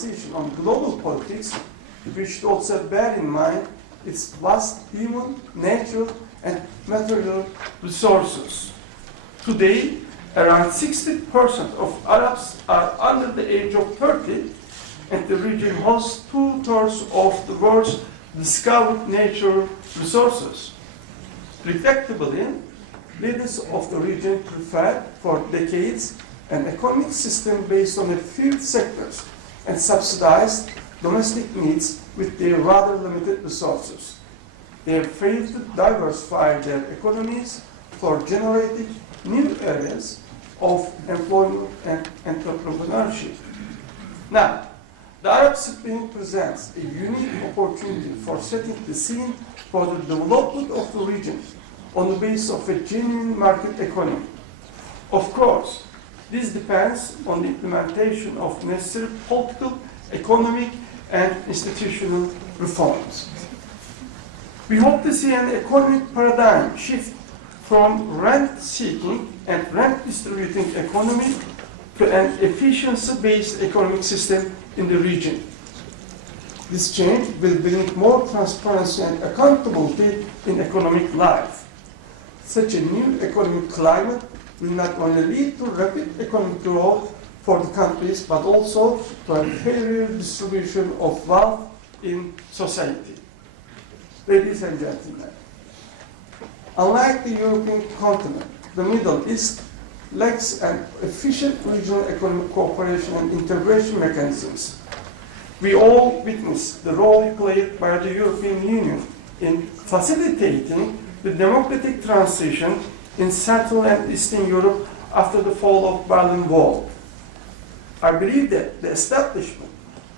organization on global politics, we should also bear in mind its vast human, natural, and material resources. Today, around 60% of Arabs are under the age of 30, and the region hosts 2/3 of the world's discovered natural resources. Predictably, leaders of the region preferred for decades an economic system based on a few sectors and subsidized domestic needs with their rather limited resources. They have failed to diversify their economies for generating new areas of employment and entrepreneurship. Now, the Arab Spring presents a unique opportunity for setting the scene for the development of the region on the basis of a genuine market economy. Of course, this depends on the implementation of necessary political, economic, and institutional reforms. We hope to see an economic paradigm shift from rent-seeking and rent-distributing economy to an efficiency-based economic system in the region. This change will bring more transparency and accountability in economic life. Such a new economic climate will not only lead to rapid economic growth for the countries, but also to a fairer distribution of wealth in society. Ladies and gentlemen, unlike the European continent, the Middle East lacks an efficient regional economic cooperation and integration mechanisms. We all witnessed the role played by the European Union in facilitating the democratic transition in Central and Eastern Europe after the fall of Berlin Wall. I believe that the establishment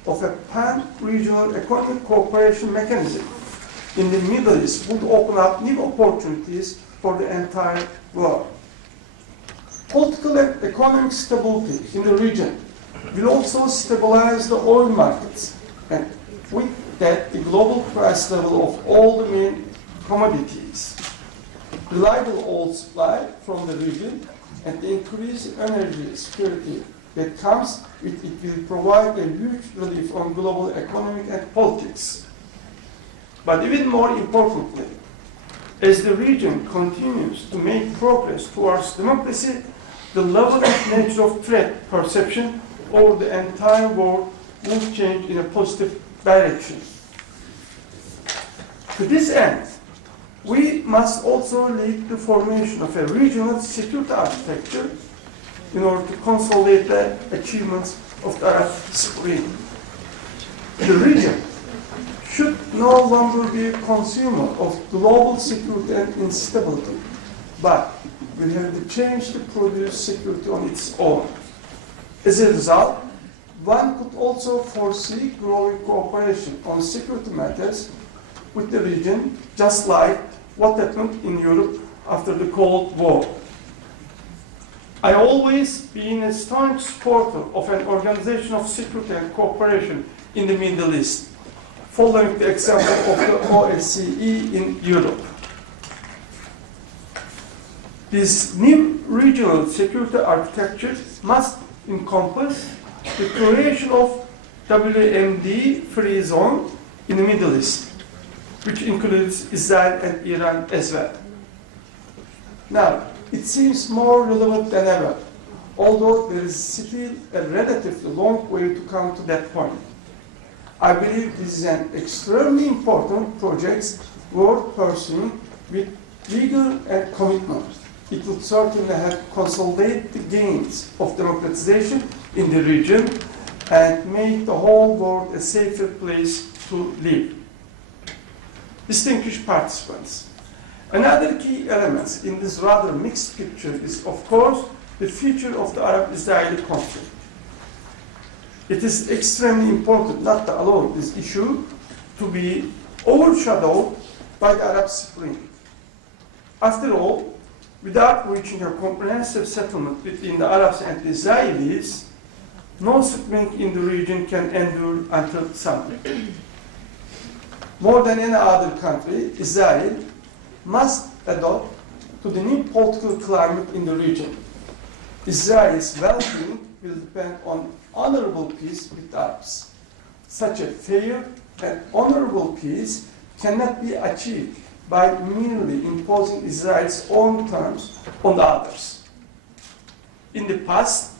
of a pan-regional economic cooperation mechanism in the Middle East would open up new opportunities for the entire world. Political and economic stability in the region will also stabilize the oil markets, and with that, the global price level of all the main commodities. Reliable oil supply from the region and the increased energy security that comes with it will provide a huge relief on global economic and politics. But even more importantly, as the region continues to make progress towards democracy, the level and nature of threat perception over the entire world will change in a positive direction. To this end, we must also lead the formation of a regional security architecture in order to consolidate the achievements of the Arab Spring. The region should no longer be a consumer of global security and instability, but will have the change to produce security on its own. As a result, one could also foresee growing cooperation on security matters with the region, just like what happened in Europe after the Cold War. I always been a staunch supporter of an organization of security and cooperation in the Middle East, following the example of the OSCE in Europe. This new regional security architecture must encompass the creation of WMD-free zone in the Middle East, which includes Israel and Iran as well. Now, it seems more relevant than ever, although there is still a relatively long way to come to that point. I believe this is an extremely important project worth pursuing with vigor and commitment. It would certainly help consolidate the gains of democratization in the region and make the whole world a safer place to live. Distinguished participants, another key element in this rather mixed picture is, of course, the future of the Arab-Israeli conflict. It is extremely important not to allow this issue to be overshadowed by the Arab Spring. After all, without reaching a comprehensive settlement between the Arabs and the Israelis, no spring in the region can endure until summer. More than any other country, Israel must adapt to the new political climate in the region. Israel's well-being will depend on honorable peace with the Arabs. such a fair and honorable peace cannot be achieved by merely imposing Israel's own terms on the others. In the past,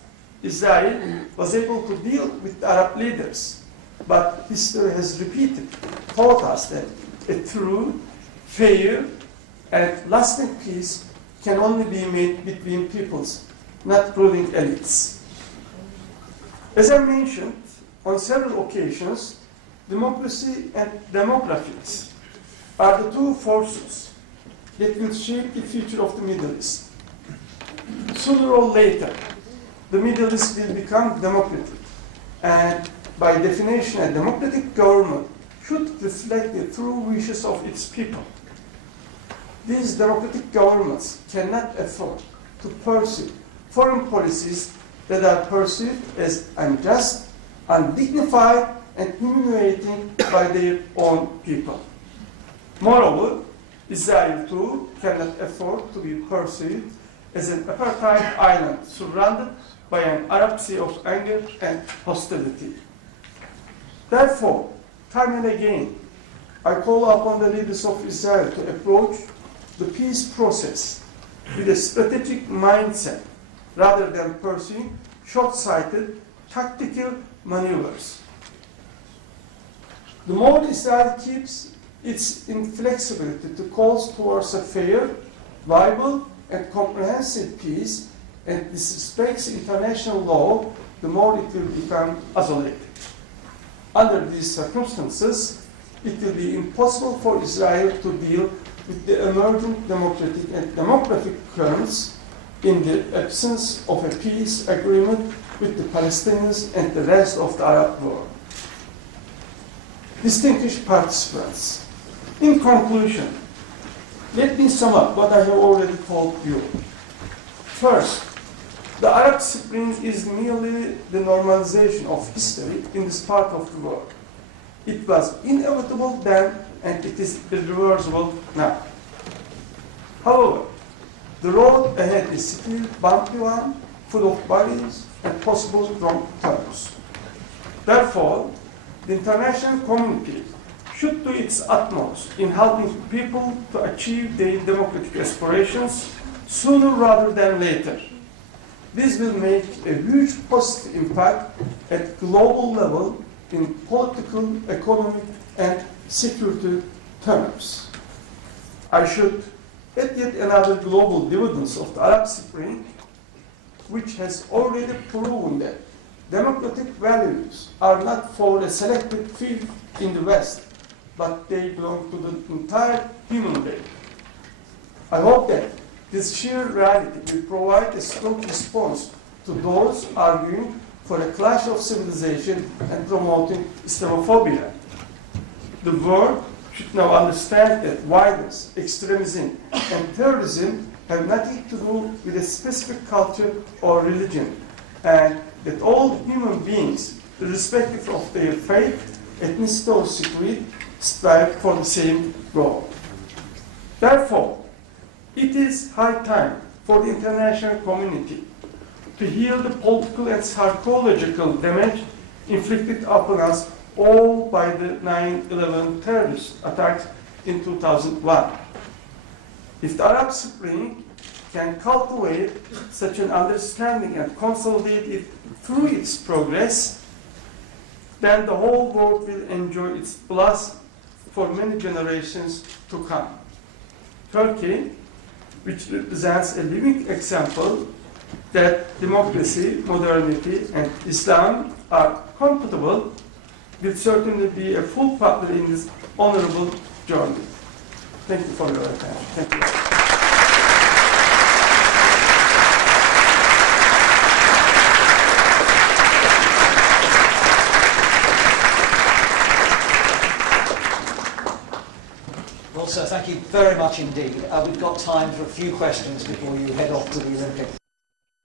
Israel was able to deal with the Arab leaders, but history has repeatedly taught us that a true, fair, and lasting peace can only be made between peoples, not ruling elites. As I mentioned on several occasions, democracy and demographics are the two forces that will shape the future of the Middle East. Sooner or later, the Middle East will become democratic, and by definition, a democratic government should reflect the true wishes of its people. These democratic governments cannot afford to pursue foreign policies that are perceived as unjust, undignified, and humiliating by their own people. Moreover, Israel too cannot afford to be perceived as an apartheid island surrounded by an Arab sea of anger and hostility. Therefore, time and again, I call upon the leaders of Israel to approach the peace process with a strategic mindset rather than pursuing short-sighted tactical maneuvers. The more Israel keeps its inflexibility to calls towards a fair, viable, and comprehensive peace and disrespects international law, the more it will become isolated. Under these circumstances, it will be impossible for Israel to deal with the emerging democratic and demographic currents in the absence of a peace agreement with the Palestinians and the rest of the Arab world. Distinguished participants, in conclusion, let me sum up what I have already told you. First, the Arab Spring is merely the normalization of history in this part of the world. It was inevitable then, and it is irreversible now. However, the road ahead is still bumpy one, full of barriers and possible wrong turns. Therefore, the international community should do its utmost in helping people to achieve their democratic aspirations sooner rather than later. This will make a huge positive impact at global level in political, economic, and security terms. I should add yet another global dividends of the Arab Spring, which has already proven that democratic values are not for a selected few in the West, but they belong to the entire human race. I hope that this sheer reality will provide a strong response to those arguing for a clash of civilization and promoting Islamophobia. The world should now understand that violence, extremism, and terrorism have nothing to do with a specific culture or religion, and that all human beings, irrespective of their faith, ethnicity, or creed, strive for the same goal. Therefore, it is high time for the international community to heal the political and psychological damage inflicted upon us all by the 9/11 terrorist attacks in 2001. If the Arab Spring can cultivate such an understanding and consolidate it through its progress, then the whole world will enjoy its blessings for many generations to come. Turkey, which represents a living example that democracy, modernity, and Islam are compatible, will certainly be a full partner in this honorable journey. Thank you for your attention. Thank you. Well, sir, thank you very much indeed. We've got time for a few questions before you head off to the Olympics.